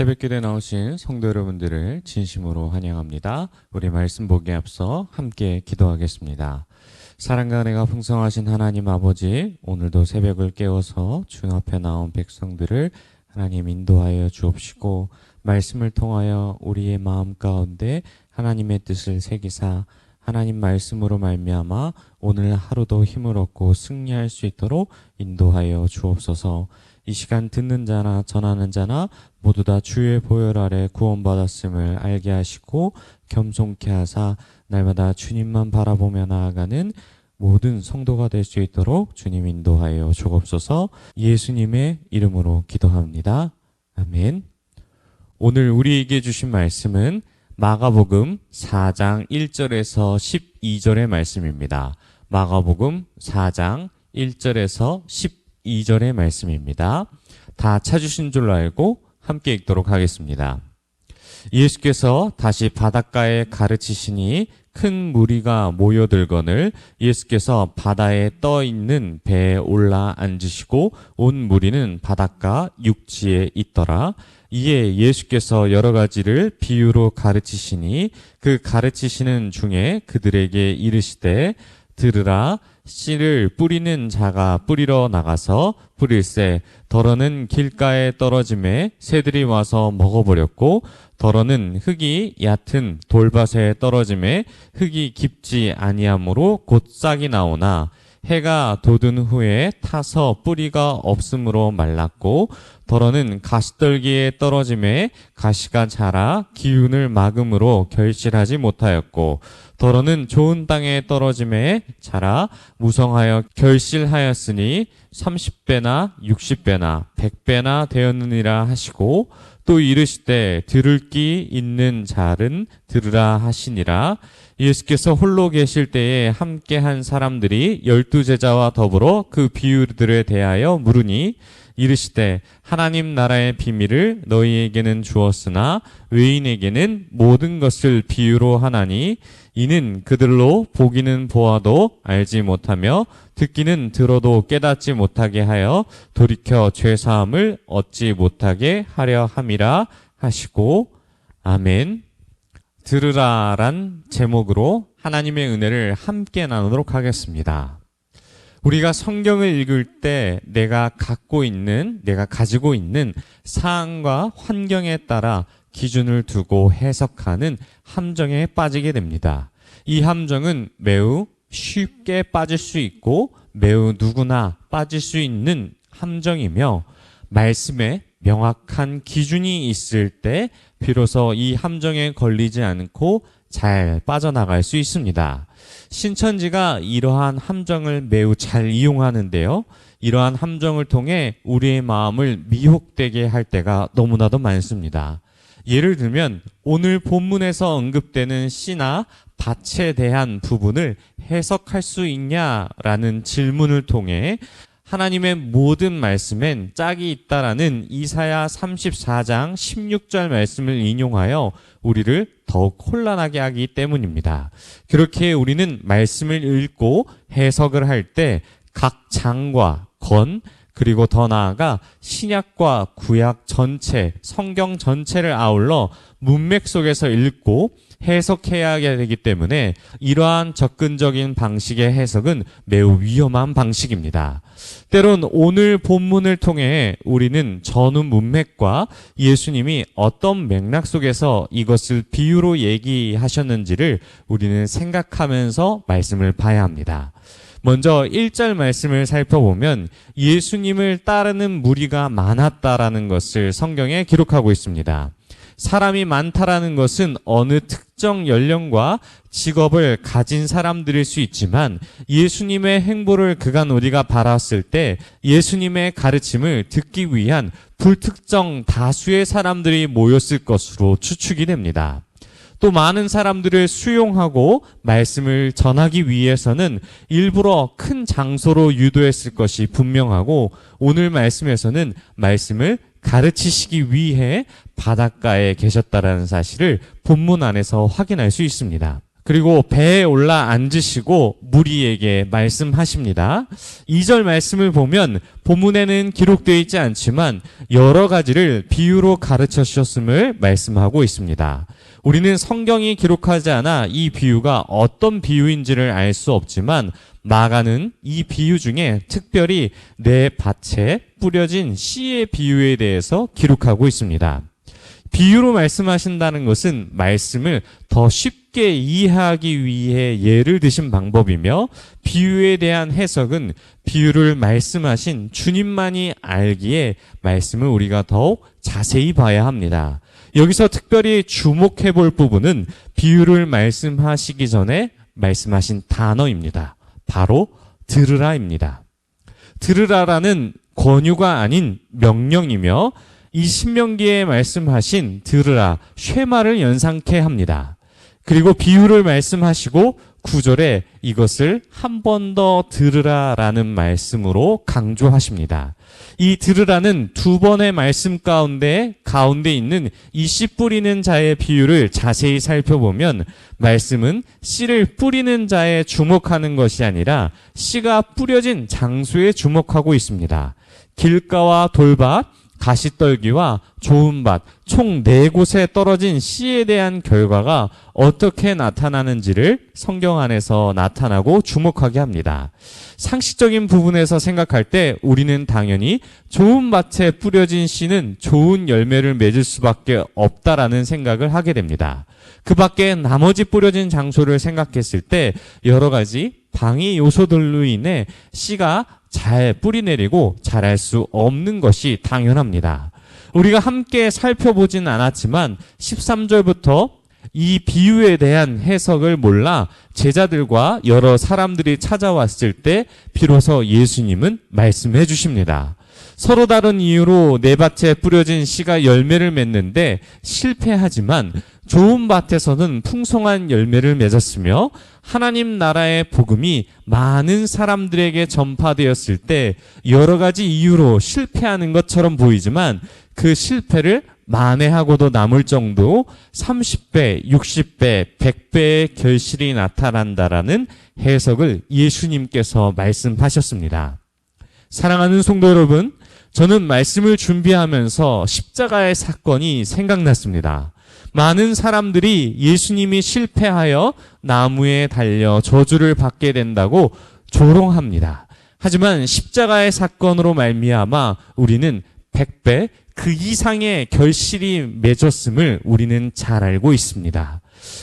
새벽길에 나오신 성도 여러분들을 진심으로 환영합니다. 우리 말씀 보기에 앞서 함께 기도하겠습니다. 사랑과 은혜가 풍성하신 하나님 아버지, 오늘도 새벽을 깨워서 주 앞에 나온 백성들을 하나님 인도하여 주옵시고, 말씀을 통하여 우리의 마음 가운데 하나님의 뜻을 새기사 하나님 말씀으로 말미암아 오늘 하루도 힘을 얻고 승리할 수 있도록 인도하여 주옵소서. 이 시간 듣는 자나 전하는 자나 모두 다 주의 보혈 아래 구원받았음을 알게 하시고 겸손케 하사 날마다 주님만 바라보며 나아가는 모든 성도가 될 수 있도록 주님 인도하여 주옵소서. 예수님의 이름으로 기도합니다. 아멘. 오늘 우리에게 주신 말씀은 마가복음 4장 1절에서 12절의 말씀입니다. 마가복음 4장 1절에서 12절의 말씀입니다. 다 찾으신 줄로 알고 함께 읽도록 하겠습니다. 예수께서 다시 바닷가에 가르치시니 큰 무리가 모여들거늘 예수께서 바다에 떠 있는 배에 올라 앉으시고 온 무리는 바닷가 육지에 있더라. 이에 예수께서 여러 가지를 비유로 가르치시니 그 가르치시는 중에 그들에게 이르시되 들으라. 씨를 뿌리는 자가 뿌리러 나가서 뿌릴새 더러는 길가에 떨어짐에 새들이 와서 먹어버렸고 더러는 흙이 얕은 돌밭에 떨어짐에 흙이 깊지 아니하므로 곧 싹이 나오나 해가 돋은 후에 타서 뿌리가 없으므로 말랐고 더러는 가시떨기에 떨어짐에 가시가 자라 기운을 막음으로 결실하지 못하였고 더러는 좋은 땅에 떨어짐에 자라 무성하여 결실하였으니 30배나 60배나 100배나 되었느니라 하시고 또 이르시되 들을 귀 있는 자는 들으라 하시니라. 예수께서 홀로 계실 때에 함께한 사람들이 12제자와 더불어 그 비유들에 대하여 물으니 이르시되 하나님 나라의 비밀을 너희에게는 주었으나 외인에게는 모든 것을 비유로 하나니 이는 그들로 보기는 보아도 알지 못하며 듣기는 들어도 깨닫지 못하게 하여 돌이켜 죄사함을 얻지 못하게 하려 함이라 하시고 아멘. 들으라란 제목으로 하나님의 은혜를 함께 나누도록 하겠습니다. 우리가 성경을 읽을 때 내가 가지고 있는 상황과 환경에 따라 기준을 두고 해석하는 함정에 빠지게 됩니다. 이 함정은 매우 쉽게 빠질 수 있고 매우 누구나 빠질 수 있는 함정이며 말씀에 명확한 기준이 있을 때 비로소 이 함정에 걸리지 않고 잘 빠져나갈 수 있습니다. 신천지가 이러한 함정을 매우 잘 이용하는데요. 이러한 함정을 통해 우리의 마음을 미혹되게 할 때가 너무나도 많습니다. 예를 들면 오늘 본문에서 언급되는 씨나 밭에 대한 부분을 해석할 수 있냐라는 질문을 통해 하나님의 모든 말씀엔 짝이 있다라는 이사야 34장 16절 말씀을 인용하여 우리를 더욱 혼란하게 하기 때문입니다. 그렇게 우리는 말씀을 읽고 해석을 할 때 각 장과 건 그리고 더 나아가 신약과 구약 전체, 성경 전체를 아울러 문맥 속에서 읽고 해석해야 되기 때문에 이러한 접근적인 방식의 해석은 매우 위험한 방식입니다. 때론 오늘 본문을 통해 우리는 전후 문맥과 예수님이 어떤 맥락 속에서 이것을 비유로 얘기하셨는지를 우리는 생각하면서 말씀을 봐야 합니다. 먼저 1절 말씀을 살펴보면 예수님을 따르는 무리가 많았다라는 것을 성경에 기록하고 있습니다. 사람이 많다라는 것은 어느 특정 연령과 직업을 가진 사람들일 수 있지만 예수님의 행보를 그간 우리가 바라봤을 때 예수님의 가르침을 듣기 위한 불특정 다수의 사람들이 모였을 것으로 추측이 됩니다. 또 많은 사람들을 수용하고 말씀을 전하기 위해서는 일부러 큰 장소로 유도했을 것이 분명하고 오늘 말씀에서는 말씀을 가르치시기 위해 바닷가에 계셨다라는 사실을 본문 안에서 확인할 수 있습니다. 그리고 배에 올라 앉으시고 무리에게 말씀하십니다. 2절 말씀을 보면 본문에는 기록되어 있지 않지만 여러 가지를 비유로 가르쳐 주셨음을 말씀하고 있습니다. 우리는 성경이 기록하지 않아 이 비유가 어떤 비유인지를 알 수 없지만 마가는 이 비유 중에 특별히 내 밭에 뿌려진 씨의 비유에 대해서 기록하고 있습니다. 비유로 말씀하신다는 것은 말씀을 더 쉽게 이해하기 위해 예를 드신 방법이며, 비유에 대한 해석은 비유를 말씀하신 주님만이 알기에 말씀을 우리가 더욱 자세히 봐야 합니다. 여기서 특별히 주목해 볼 부분은 비유를 말씀하시기 전에 말씀하신 단어입니다. 바로 들으라입니다. 들으라라는 권유가 아닌 명령이며, 이 신명기에 말씀하신 들으라, 쉐마를 연상케 합니다. 그리고 비유를 말씀하시고 9절에 이것을 한 번 더 들으라라는 말씀으로 강조하십니다. 이 들으라는 두 번의 말씀 가운데 있는 이 씨 뿌리는 자의 비유를 자세히 살펴보면 말씀은 씨를 뿌리는 자에 주목하는 것이 아니라 씨가 뿌려진 장소에 주목하고 있습니다. 길가와 돌밭, 가시떨기와 좋은 밭, 총 4곳에 떨어진 씨에 대한 결과가 어떻게 나타나는지를 성경 안에서 나타나고 주목하게 합니다. 상식적인 부분에서 생각할 때 우리는 당연히 좋은 밭에 뿌려진 씨는 좋은 열매를 맺을 수밖에 없다라는 생각을 하게 됩니다. 그 밖에 나머지 뿌려진 장소를 생각했을 때 여러 가지 방해 요소들로 인해 씨가 잘 뿌리내리고 자랄 수 없는 것이 당연합니다. 우리가 함께 살펴보진 않았지만 13절부터 이 비유에 대한 해석을 몰라 제자들과 여러 사람들이 찾아왔을 때 비로소 예수님은 말씀해 주십니다. 서로 다른 이유로 내 밭에 뿌려진 씨가 열매를 맺는데 실패하지만 좋은 밭에서는 풍성한 열매를 맺었으며, 하나님 나라의 복음이 많은 사람들에게 전파되었을 때 여러 가지 이유로 실패하는 것처럼 보이지만 그 실패를 만회하고도 남을 정도 30배, 60배, 100배의 결실이 나타난다라는 해석을 예수님께서 말씀하셨습니다. 사랑하는 성도 여러분, 저는 말씀을 준비하면서 십자가의 사건이 생각났습니다. 많은 사람들이 예수님이 실패하여 나무에 달려 저주를 받게 된다고 조롱합니다. 하지만 십자가의 사건으로 말미암아 우리는 100배 그 이상의 결실이 맺었음을 우리는 잘 알고 있습니다.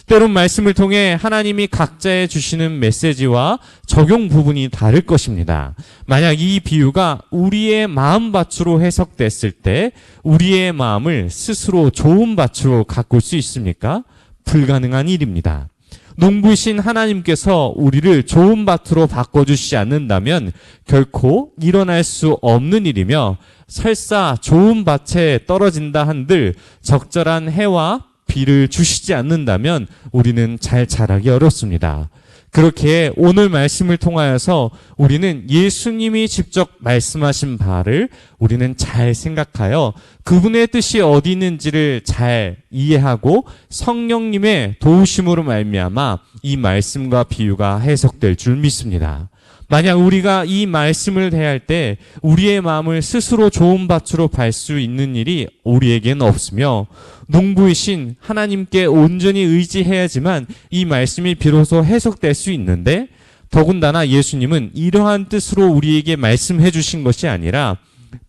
때론 말씀을 통해 하나님이 각자에 주시는 메시지와 적용 부분이 다를 것입니다. 만약 이 비유가 우리의 마음밭으로 해석됐을 때 우리의 마음을 스스로 좋은 밭으로 가꿀 수 있습니까? 불가능한 일입니다. 농부이신 하나님께서 우리를 좋은 밭으로 바꿔주시지 않는다면 결코 일어날 수 없는 일이며, 설사 좋은 밭에 떨어진다 한들 적절한 해와 비를 주시지 않는다면 우리는 잘 자라기 어렵습니다. 그렇게 오늘 말씀을 통하여서 우리는 예수님이 직접 말씀하신 바를 우리는 잘 생각하여 그분의 뜻이 어디 있는지를 잘 이해하고 성령님의 도우심으로 말미암아 이 말씀과 비유가 해석될 줄 믿습니다. 만약 우리가 이 말씀을 대할 때 우리의 마음을 스스로 좋은 밭으로 발 수 있는 일이 우리에게는 없으며, 농부이신 하나님께 온전히 의지해야지만 이 말씀이 비로소 해석될 수 있는데, 더군다나 예수님은 이러한 뜻으로 우리에게 말씀해 주신 것이 아니라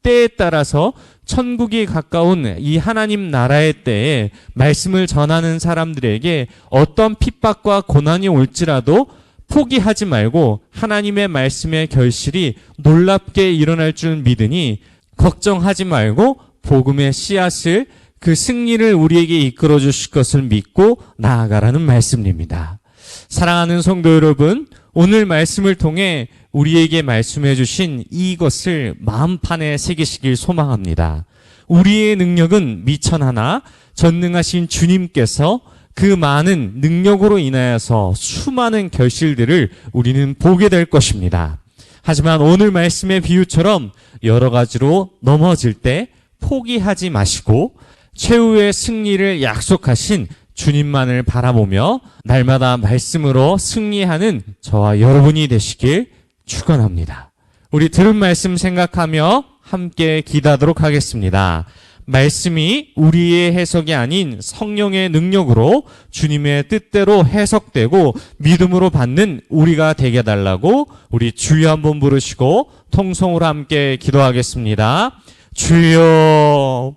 때에 따라서 천국이 가까운 이 하나님 나라의 때에 말씀을 전하는 사람들에게 어떤 핍박과 고난이 올지라도 포기하지 말고 하나님의 말씀의 결실이 놀랍게 일어날 줄 믿으니 걱정하지 말고 복음의 씨앗을, 그 승리를 우리에게 이끌어 주실 것을 믿고 나아가라는 말씀입니다. 사랑하는 성도 여러분, 오늘 말씀을 통해 우리에게 말씀해 주신 이것을 마음판에 새기시길 소망합니다. 우리의 능력은 미천하나 전능하신 주님께서 그 많은 능력으로 인하여서 수많은 결실들을 우리는 보게 될 것입니다. 하지만 오늘 말씀의 비유처럼 여러 가지로 넘어질 때 포기하지 마시고 최후의 승리를 약속하신 주님만을 바라보며 날마다 말씀으로 승리하는 저와 여러분이 되시길 축원합니다. 우리 들은 말씀 생각하며 함께 기도하도록 하겠습니다. 말씀이 우리의 해석이 아닌 성령의 능력으로 주님의 뜻대로 해석되고 믿음으로 받는 우리가 되게 해달라고 우리 주여 한번 부르시고 통성으로 함께 기도하겠습니다. 주여,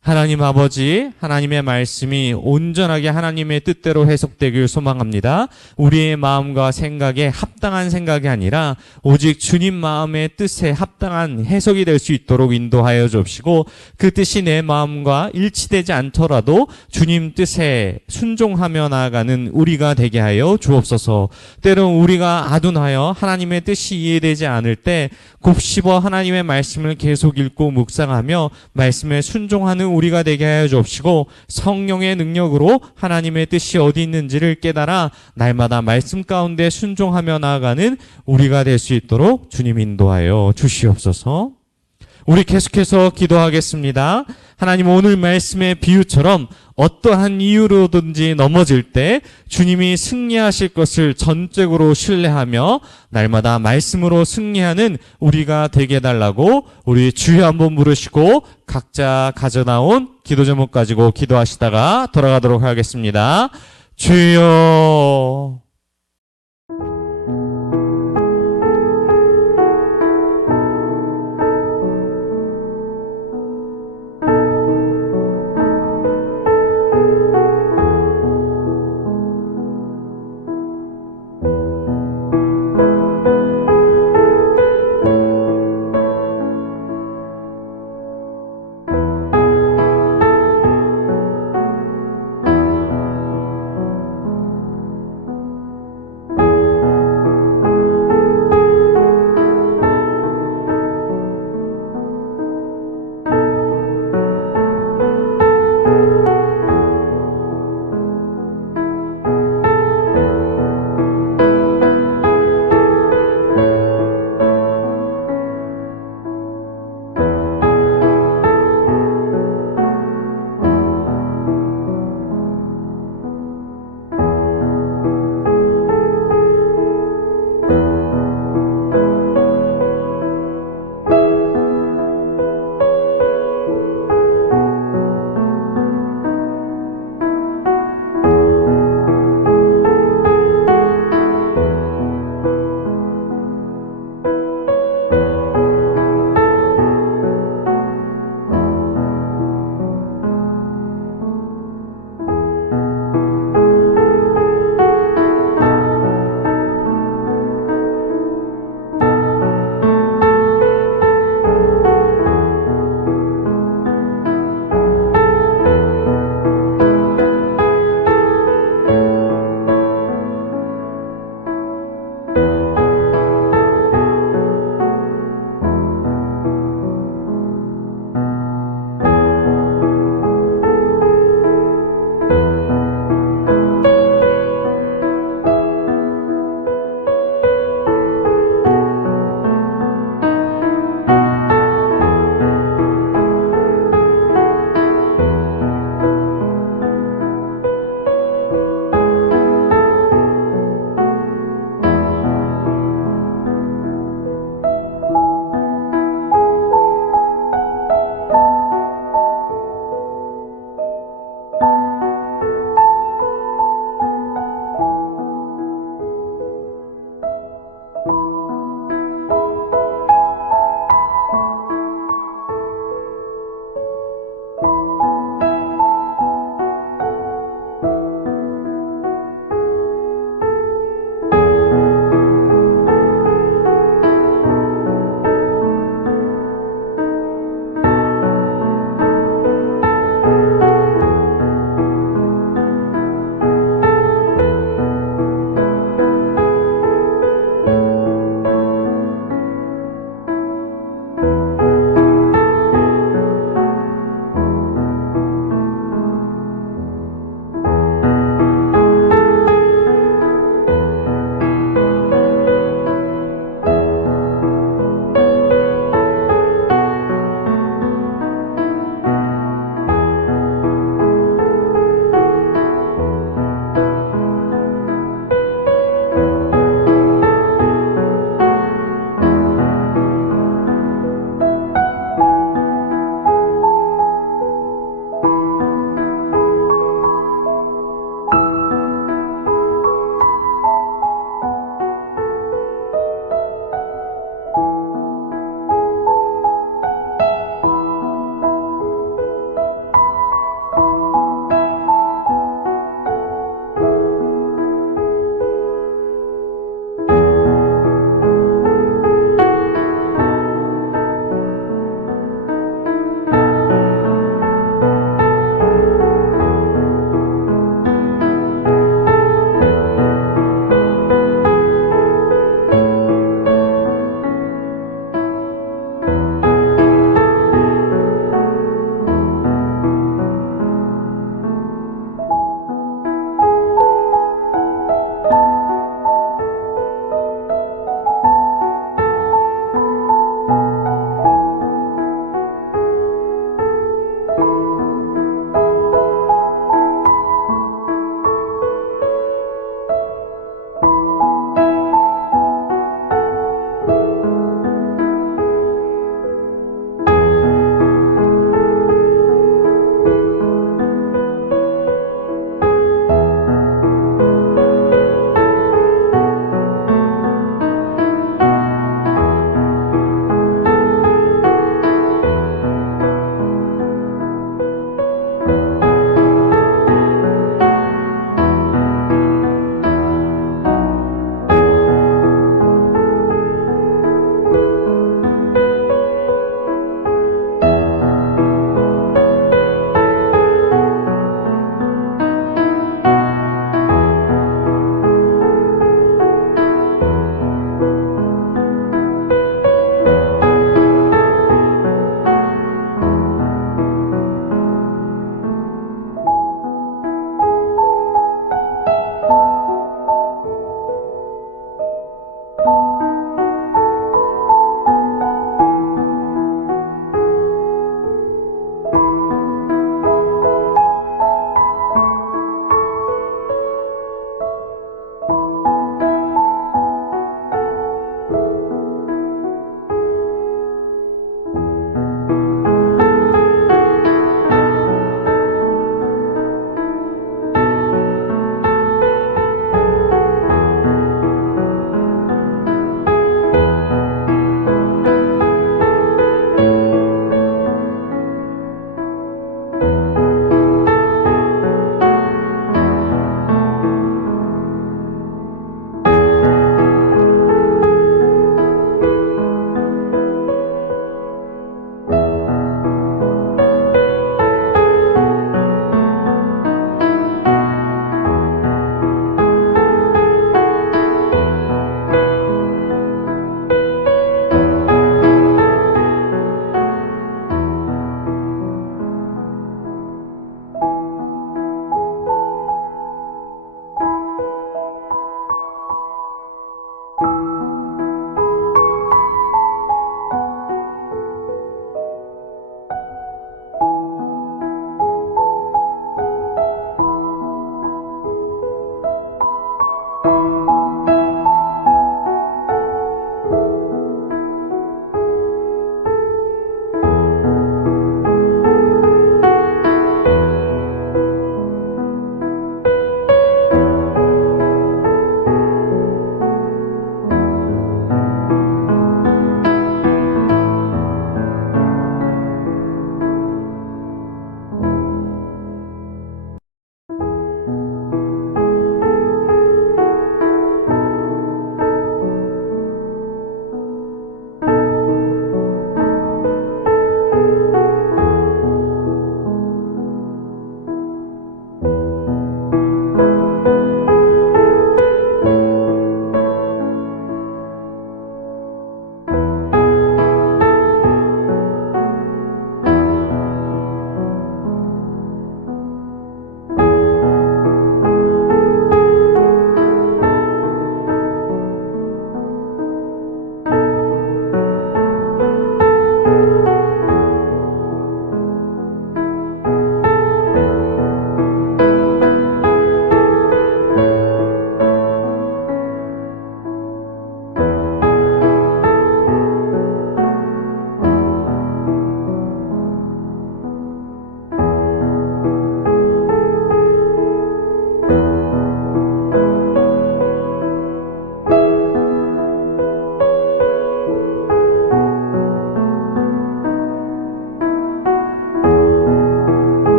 하나님 아버지, 하나님의 말씀이 온전하게 하나님의 뜻대로 해석되길 소망합니다. 우리의 마음과 생각에 합당한 생각이 아니라 오직 주님 마음의 뜻에 합당한 해석이 될 수 있도록 인도하여 주옵시고, 그 뜻이 내 마음과 일치되지 않더라도 주님 뜻에 순종하며 나아가는 우리가 되게 하여 주옵소서. 때론 우리가 아둔하여 하나님의 뜻이 이해되지 않을 때 곱씹어 하나님의 말씀을 계속 읽고 묵상하며 말씀에 순종하는 우리가 되게 하여 주옵시고, 성령의 능력으로 하나님의 뜻이 어디 있는지를 깨달아 날마다 말씀 가운데 순종하며 나아가는 우리가 될 수 있도록 주님 인도하여 주시옵소서. 우리 계속해서 기도하겠습니다. 하나님, 오늘 말씀의 비유처럼 어떠한 이유로든지 넘어질 때 주님이 승리하실 것을 전적으로 신뢰하며 날마다 말씀으로 승리하는 우리가 되게 해달라고 우리 주여 한번 부르시고 각자 가져나온 기도 제목 가지고 기도하시다가 돌아가도록 하겠습니다. 주여.